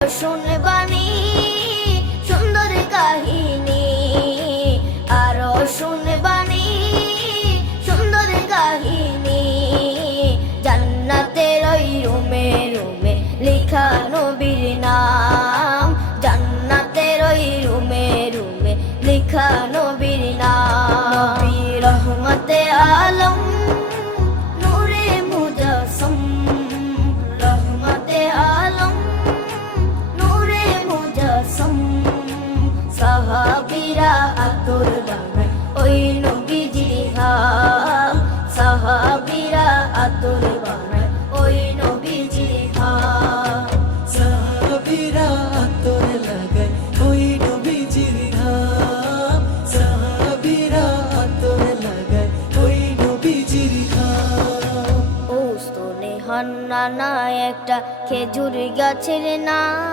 শুনবানি সুন্দর কাহিনী, আরো শুনবানি সুন্দর কাহিনী। জান্নাতের ওই রুমে রুমে লেখা নবীর নাম, জান্নাতের ওই রুমে রুমে লেখা নবীর নাম। নবী রহমতে আলম নূরে মুজাসসম, রহমতে আলম নূরে মুজাসসম। সাহাবীরা আতর বানায় ওই নবীজির ঘাম, সাহাবীরা আতর বানায় ওই নবীজির ঘাম। সাহাবীরা আতর লাগায় ওই নবীজির ঘাম, সাহাবীরা আতর লাগায় ওই নবীজির ঘাম। ও স্তনে হান্নানা একটা খেজুর গাছের নাম।